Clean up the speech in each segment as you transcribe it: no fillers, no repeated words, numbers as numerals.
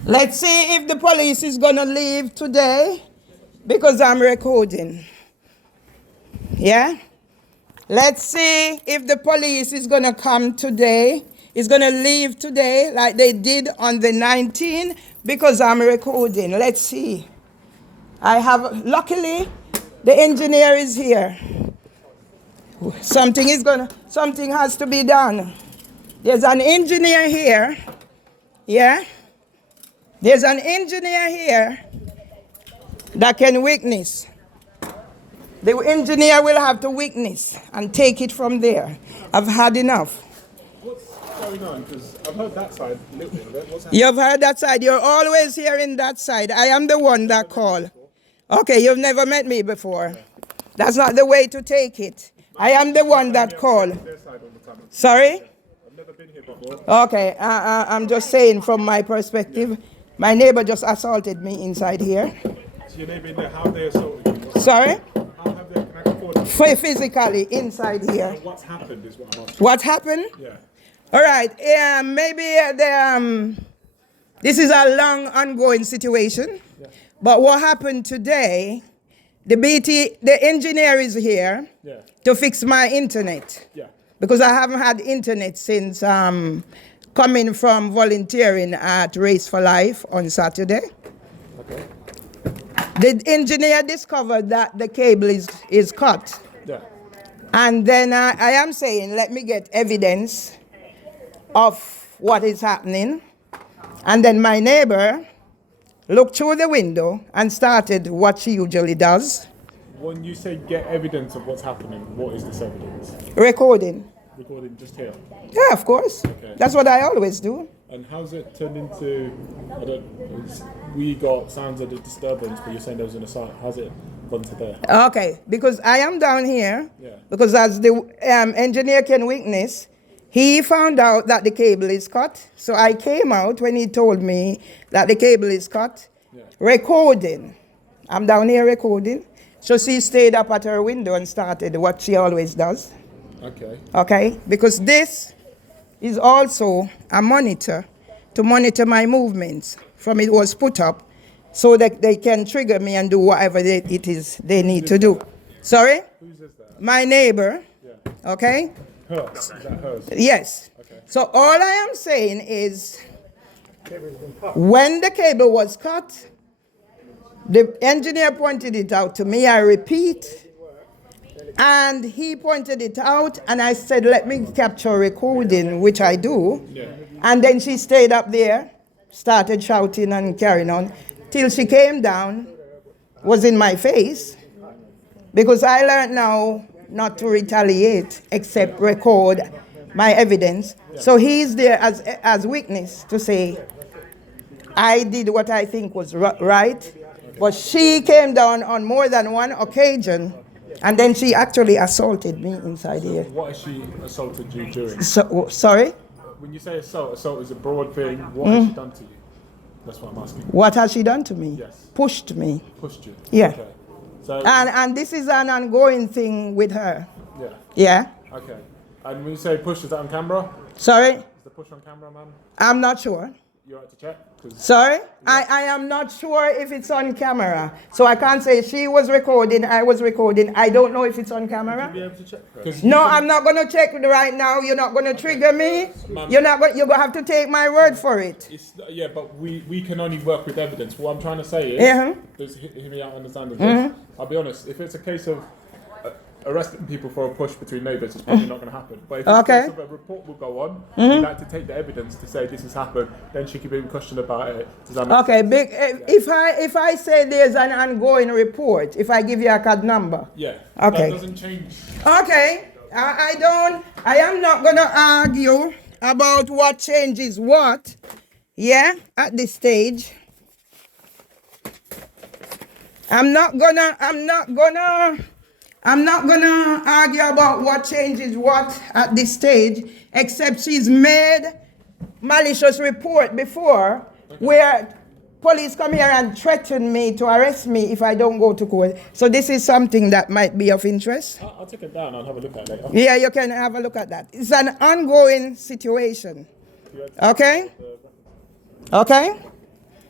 Let's see if the police is going to leave today because I'm recording. Yeah? Let's see if the police is going to come today. Is going to leave today like they did on the 19th because I'm recording. Let's see. Luckily, the engineer is here. Something has to be done. There's an engineer here. Yeah? There's an engineer here that can witness. The engineer will have to witness and take it from there. I've had enough. What's going on? Because I've heard that side a little bit of it. What's happening? You've heard that side. You're always hearing that side. I am the one that called. Okay, you've never met me before. That's not the way to take it. I am the one that called. Sorry? I've never been here before. Okay, I'm just saying from my perspective. My neighbor just assaulted me inside here. So your neighbor in there, how have they assaulted you? Sorry? How have they, can I record it? Physically inside here. So what's happened is what I'm asking. What happened? Yeah. All right. Maybe this is a long ongoing situation. Yeah. But what happened today? The engineer is here to fix my internet. Yeah. Because I haven't had internet since coming from volunteering at Race for Life on Saturday. Okay. The engineer discovered that the cable is cut. Yeah. And then I am saying, let me get evidence of what is happening. And then my neighbor looked through the window and started what she usually does. When you say get evidence of what's happening, what is this evidence? Recording. Recording just here? Yeah, of course. Okay. That's what I always do. And how's it turned into, we got sounds of a disturbance, but you're saying there was an assault. How's it gone to there? Okay, because I am down here, because as the engineer can witness, he found out that the cable is cut. So I came out when he told me that the cable is cut, recording. I'm down here recording. So she stayed up at her window and started what she always does. Okay. Okay, because this is also a monitor to monitor my movements from it was put up so that they can trigger me and do whatever it is they need to do. Sorry? Whose is that? My neighbor. Yeah. Okay? Hers. Is that hers? Yes. Okay. So all I am saying is when the cable was cut, the engineer pointed it out to me. I repeat. And he pointed it out, and I said, let me capture recording, which I do. Yeah. And then she stayed up there, started shouting and carrying on, till she came down, was in my face, because I learned now not to retaliate, except record my evidence. Yeah. So he's there as witness to say, I did what I think was right, but she came down on more than one occasion. And then she actually assaulted me inside here. What has she assaulted you doing? Sorry? When you say assault is a broad thing. What has she done to you? That's what I'm asking. What has she done to me? Yes. Pushed me. Pushed you? Yeah. Okay. So, and this is an ongoing thing with her. Yeah. Yeah. Okay. And when you say push, is that on camera? Sorry? Is the push on camera, ma'am? I'm not sure. You right to check? Sorry? I am not sure if it's on camera. So I can't say she was recording, I was recording. I don't know if it's on camera. Would you be able to check? No, I'm not going to check right now. You're not going to trigger me. You're going to have to take my word for it. Yeah, but we can only work with evidence. What I'm trying to say is, just hear me out, understand this. I'll be honest, if it's a case of arresting people for a push between neighbours, it's probably not going to happen. But if it's a case of a report will go on, we'd like to take the evidence to say this has happened, then she could be questioned about it. Does that make sense? If I say there's an ongoing report, if I give you a card number. Yeah. Okay. That doesn't change. Okay. I am not going to argue about what changes what. Yeah, at this stage. I'm not gonna argue about what changes what at this stage, except she's made malicious report before where police come here and threaten me to arrest me if I don't go to court. So this is something that might be of interest. I'll take it down. I'll have a look at it later. Yeah, you can have a look at that. It's an ongoing situation. Okay? Okay?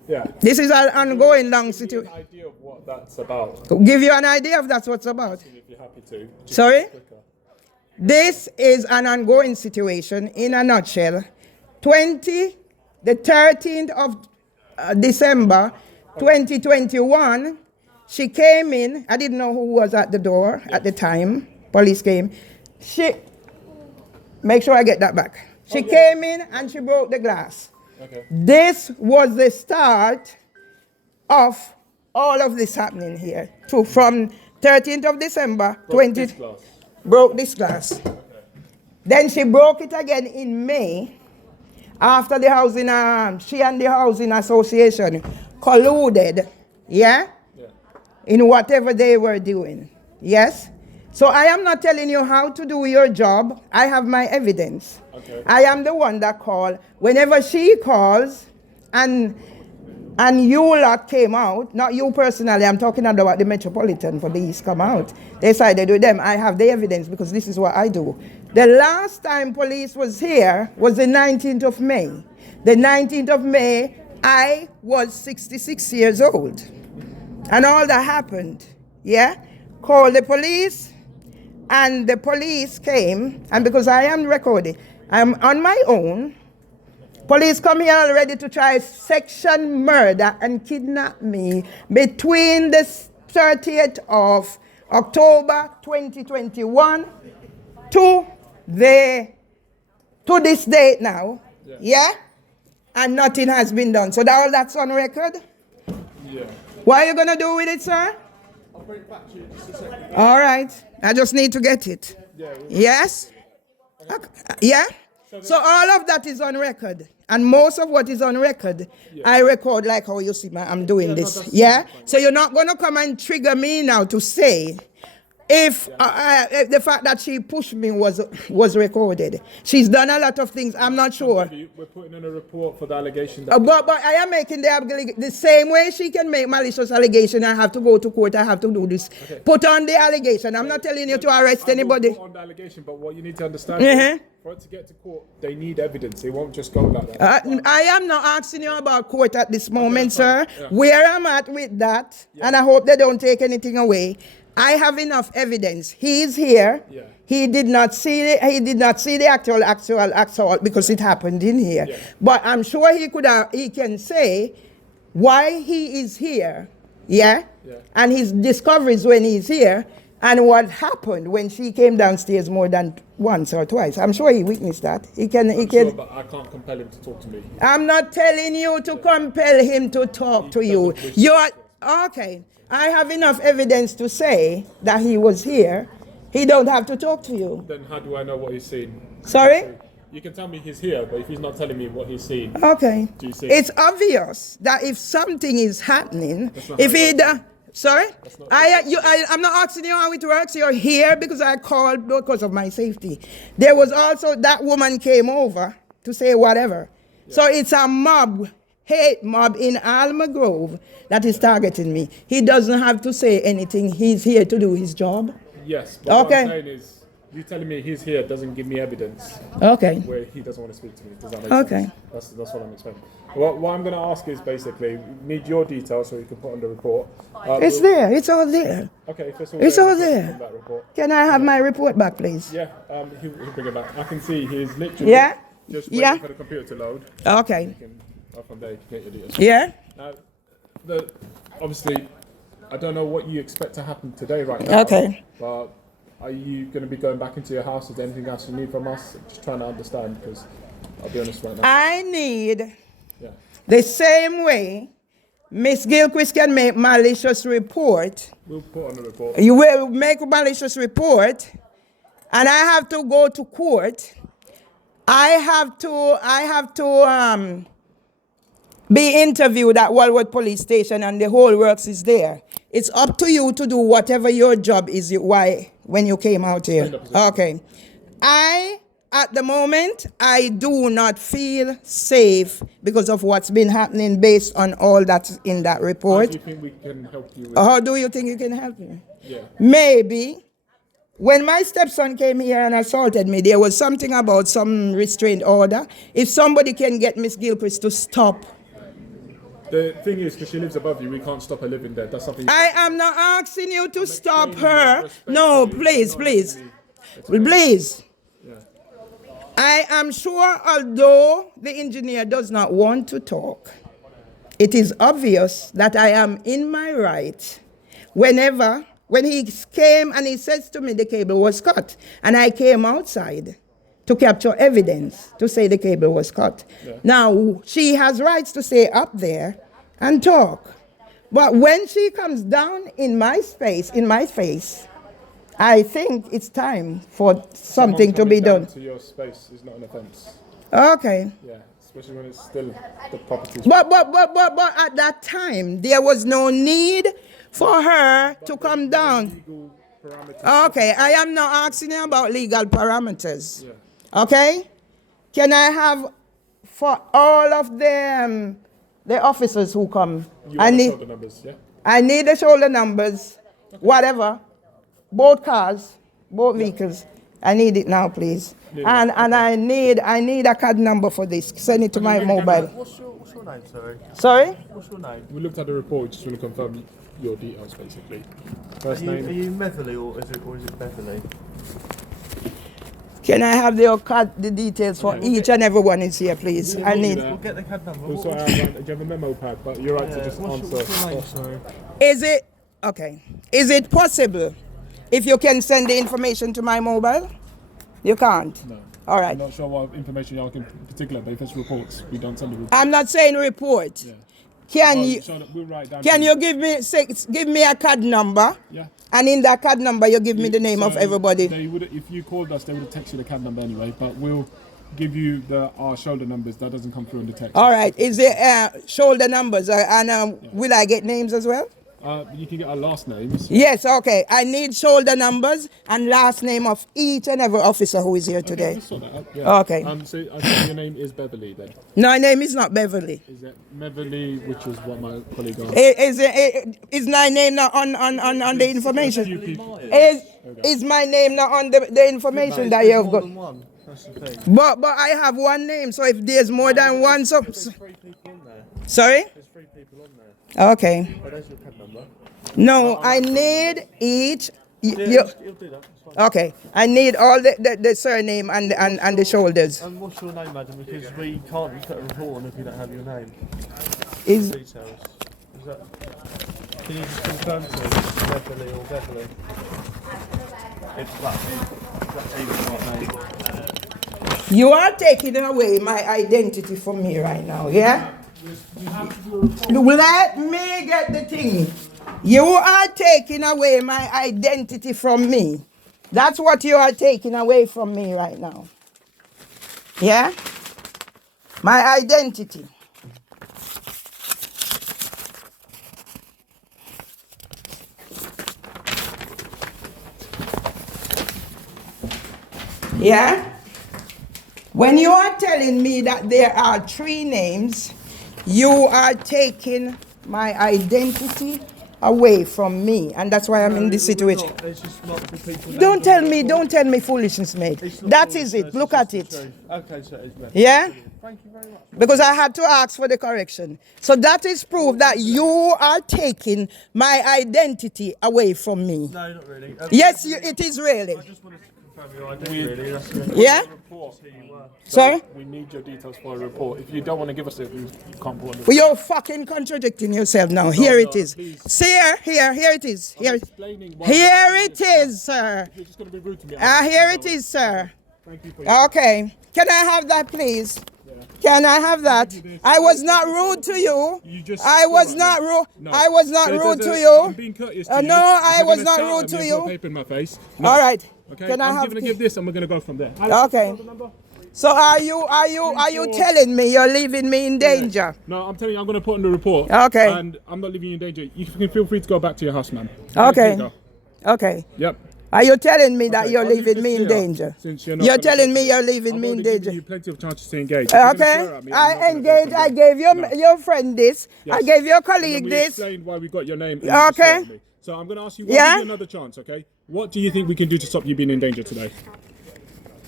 Yeah. This is an ongoing long situation. Give me an idea of what that's about. Give you an idea of that's what's about. If you're happy to. Just Sorry? quicker. This is an ongoing situation in a nutshell. The 13th of December 2021, she came in. I didn't know who was at the door at the time. Police came. Make sure I get that back. She came in and she broke the glass. Okay. This was the start of all of this happening here. From 13th of December, broke this glass. Okay. Then she broke it again in May, after the housing, she and the housing association colluded, in whatever they were doing, yes? So I am not telling you how to do your job. I have my evidence. Okay. I am the one that called. Whenever she calls, and you lot came out, not you personally, I'm talking about the Metropolitan Police come out. They sided with them. I have the evidence because this is what I do. The last time police was here was the 19th of May. The 19th of May, I was 66 years old. And all that happened, called the police, and the police came, and because I am recording, I'm on my own. Police come here already to try section murder and kidnap me between the 30th of October 2021 to this date now, and nothing has been done. So all that's on record? Yeah. What are you going to do with it, sir? I'll bring it back to you in just a second. All right. I just need to get it. Yes? Okay. Yeah? So all of that is on record. And most of what is on record, I record like how you see I'm doing this. So you're not going to come and trigger me now to say if the fact that she pushed me was recorded. She's done a lot of things. I'm not sure. We're putting in a report for the allegation. But I am making the same way she can make malicious allegation. I have to go to court. I have to do this. Okay. Put on the allegation. I'm not telling you to arrest anybody. Put on the allegation, but what you need to understand is for it to get to court, they need evidence. They won't just go like that. I am not asking you about court at this moment, sir. Yeah. Where I'm at with that, and I hope they don't take anything away. I have enough evidence. He is here. Yeah. He did not see the actual assault because it happened in here. Yeah. But I'm sure he can say why he is here. And his discoveries when he's here and what happened when she came downstairs more than once or twice. I'm sure he witnessed that. He can. Sure, but I can't compel him to talk to me. I'm not telling you to compel him to talk to you. You're okay. I have enough evidence to say that he was here. He don't have to talk to you. Then how do I know what he's seen? Sorry? You can tell me he's here, but if he's not telling me what he's seen, okay. Do you see? It's obvious that if something is happening, if he sorry? I'm not asking you how it works. You're here because I called because of my safety. There was also that woman came over to say whatever. Yeah. So it's a hate mob in Alma Grove that is targeting me. He doesn't have to say anything. He's here to do his job. Yes, but what I'm saying is, you telling me he's here doesn't give me evidence. Okay. Where he doesn't want to speak to me. Does that make sense? That's what I'm explaining. What I'm going to ask is basically, we need your details so you can put on the report. It's there. It's all there. Okay, if it's all there. That report. Can I have my report back, please? Yeah, he'll bring it back. I can see he's literally just waiting for the computer to load. Okay. From there, you can get your details. Yeah. Now, obviously, I don't know what you expect to happen today right now. Okay. But are you going to be going back into your house? Is there anything else you need from us? Just trying to understand, because I'll be honest right now. I need the same way Miss Gilchrist can make malicious report. We'll put on the report. You will make a malicious report, and I have to go to court. I have to be interviewed at Walworth Police Station, and the whole works is there. It's up to you to do whatever your job is. When you came out here. Okay. At the moment, I do not feel safe because of what's been happening based on all that's in that report. How do you think we can help you? How do you think you can help me? Yeah. Maybe. When my stepson came here and assaulted me, there was something about some restraint order. If somebody can get Miss Gilchrist to stop The thing is, because she lives above you, we can't stop her living there. That's something. I am not asking you to stop her. No, please, please. Please. Yeah. I am sure, although the engineer does not want to talk, it is obvious that I am in my right when he came and he says to me the cable was cut, and I came outside to capture evidence to say the cable was cut. Yeah. Now, she has rights to stay up there and talk. But when she comes down in my face, I think it's time for something to be done. To your space is not an offence. Okay. Yeah, especially when it's still the property. But at that time, there was no need for her to come down. Okay, I am not asking you about legal parameters. Yeah. Okay? Can I have for all of them, the officers who come? I need the shoulder numbers, yeah? I need the shoulder numbers, okay. Whatever. Both cars, both vehicles. I need it now, please. Yeah, and I need a card number for this. Send it to my mobile. What's your name, sorry? Sorry? What's your name? We looked at the report, we just want to confirm your details, basically. First name. Are you Mervelee or is it Mervelee? Can I have the details for each and every one is here, please? I need. We'll get the card number. Do you have a memo pad? But you're right to just answer. What's your name, sorry? Is it okay? Is it possible if you can send the information to my mobile? You can't. No. All right. I'm not sure what information you're looking in particular, but if it's reports, we don't send the reports. I'm not saying report. Yeah. Can you? We'll write down can you give me a card number? Yeah. And in that card number, you give me the name of everybody. They would, if you called us, they would have texted you the card number anyway. But we'll give you our shoulder numbers. That doesn't come through in the text. All right. Is it shoulder numbers? Will I get names as well? You can get our last names. Yes, okay. I need shoulder numbers and last name of each and every officer who is here today. We'll sort that out, yeah. Okay. So I think your name is Beverlee then? No, my name is not Beverlee. Is it Mervelee, which is what my colleague asked? Is my name not on the information? Okay. Is my name not on the information that you have got? That's the thing. But I have one name, so if there's more than one, so... There's 3 people on there. Sorry? There's 3 people on there. Okay. But there's your card number. No, I need each... He'll do that. That's fine. Okay, I need all the surname and the shoulders. And what's your name, madam? Because we can't put a report on if you don't have your name. Is Details. Is that? Can you just confirm to us, Mervelee or Beverlee? It's that's even right name. you are taking away my identity from me right now, yeah? Let me get the thing. You are taking away my identity from me. That's what you are taking away from me right now. Yeah? My identity. Yeah? When you are telling me that there are 3 names, you are taking my identity away from me, and that's why I'm in this situation. Don't tell me foolishness, mate. That is it. Look at it. Okay, so it's better. Yeah? Thank you very much. Because I had to ask for the correction. So that is proof that you are taking my identity away from me. No, not really. Yes, it is really. I just wanted to confirm your identity, really. That's the Yeah? report. Who you were. Sorry? We need your details for a report. If you don't want to give us it, we can't put on the Well, you're fucking contradicting yourself now. Here it is. please. See here it is. Here it is, sir. You're just going to be rude to me. Here it is, sir. Thank you for your... Okay. Can I have that, please? Can I have that? I was not rude to you. I was not rude. I was not rude to you. I'm being courteous to you. No, I was not rude to you. Paper in my face. All right. Okay. Can I I'm have? going to give this, and we're going to go from there. Okay. So are you telling me you're leaving me in danger? No, I'm telling you, I'm going to put in the report. Okay. And I'm not leaving you in danger. You can feel free to go back to your house, man. Okay. Okay. Yep. Are you telling me that you're I'll leave leaving this me in here, danger? since you're not You're gonna telling me talk you're leaving me in I've already danger. given you plenty of chances to engage. If you're gonna Okay. swear at me, I'm I not gonna engaged. go I from gave there. your friend this. Yes. I gave your And then colleague we this. explained why we got your name. And Okay. you swear at me. So I'm going to ask you, Yeah? give you another chance, okay? What do you think we can do to stop you being in danger today?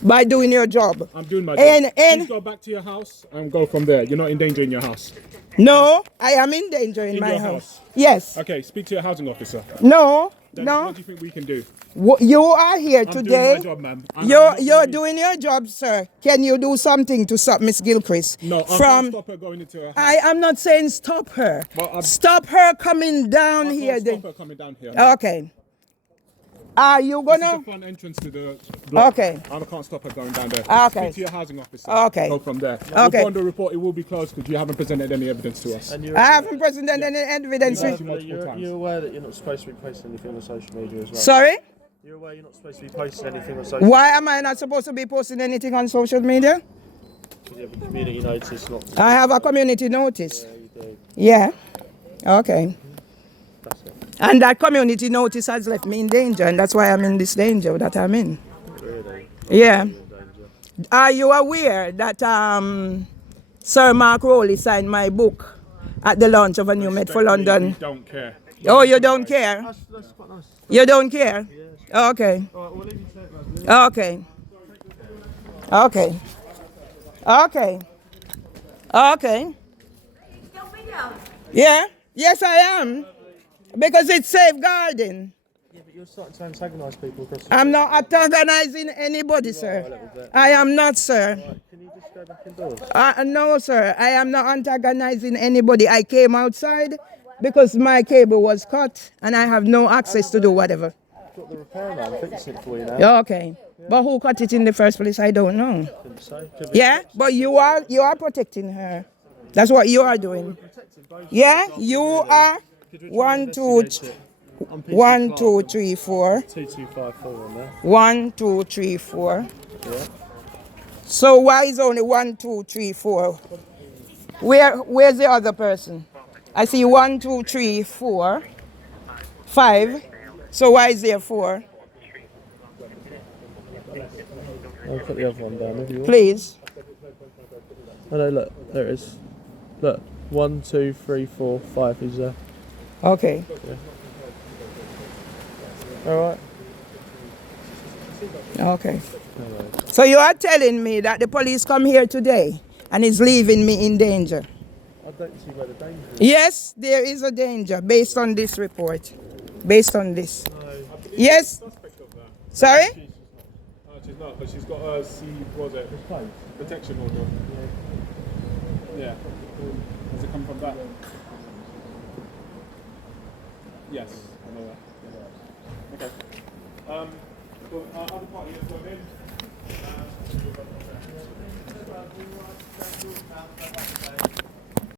By doing your job. I'm doing my And- job. and- Please go back to your house and go from there. You're not in danger in your house. No, I am in danger in In my your house. house? Yes. Okay, speak to your housing officer. No, Then no. What do you think we can do? You are here I'm today. doing my job, ma'am. And I'm You're not gonna be- doing your job, sir. Can you do something to stop Miss Gilchrist No, I from? can't stop her going into her house. I am not saying stop her. But Stop her coming down I here. can't then. stop her coming down here. Okay. Are you This is gonna? the front entrance to the block. Okay. I can't stop her going down there. Okay. Speak to your housing officer. Okay. Go from there. Okay. We'll go on the report. It will be closed because you haven't presented any evidence to us. And you're, I haven't presented any evidence. you're aware that you're not supposed to be posting anything on social media as well? Sorry? You're aware you're not supposed to be posting anything on social Why am I not supposed to be posting anything on social media? media? You have a community notice, not. I have a community notice. You do. Yeah. Okay. That's it. And that community notice has left me in danger, and that's why I'm in this danger that I'm in. Really? Yeah. You're in danger. Are you aware that Sir Mark Rowley signed my book at the launch of A New Med for London? We don't care. Oh, you don't care? That's quite nice. You don't care? Yeah. Okay. Alright, we'll leave you to it, man. Okay. Okay. Okay. Okay. Yeah. Yes, I am. Because it's safeguarding. Yeah, but you're starting to antagonise people across the I'm not antagonizing anybody, a sir. little bit. I am not, sir. Right, can you just go back indoors? No, sir. I am not antagonizing anybody. I came outside because my cable was cut and I have no access to do whatever. I've got the repair man fixing it for you now. Okay. But who cut it in the first place? I don't know. Couldn't say. Could be Yeah, but you are protecting her. That's what you are doing. protecting both. Yeah, you are. Could we try and 1, 2, investigate it? On PC 1, Clark, 2, 3, 4. 2254 on there. 1, 2, 3, 4. Yeah. So why is only 1, 2, 3, 4? Where's the other person? I see 1, 2, 3, 4, 5. So why is there 4? I'll put the other one down if you want. Please. Oh no, look, there it is. Look, 1, 2, 3, 4, 5 is there. Okay. Alright. Okay. So you are telling me that the police come here today and is leaving me in danger? I don't see where the danger is. Yes, there is a danger based on this report. Based on this. No. Yes. Suspect of that. Sorry? She's not, but she's got a protection order. Yeah. Does it come from that? Yes, I know that. Okay. But other party has gone in.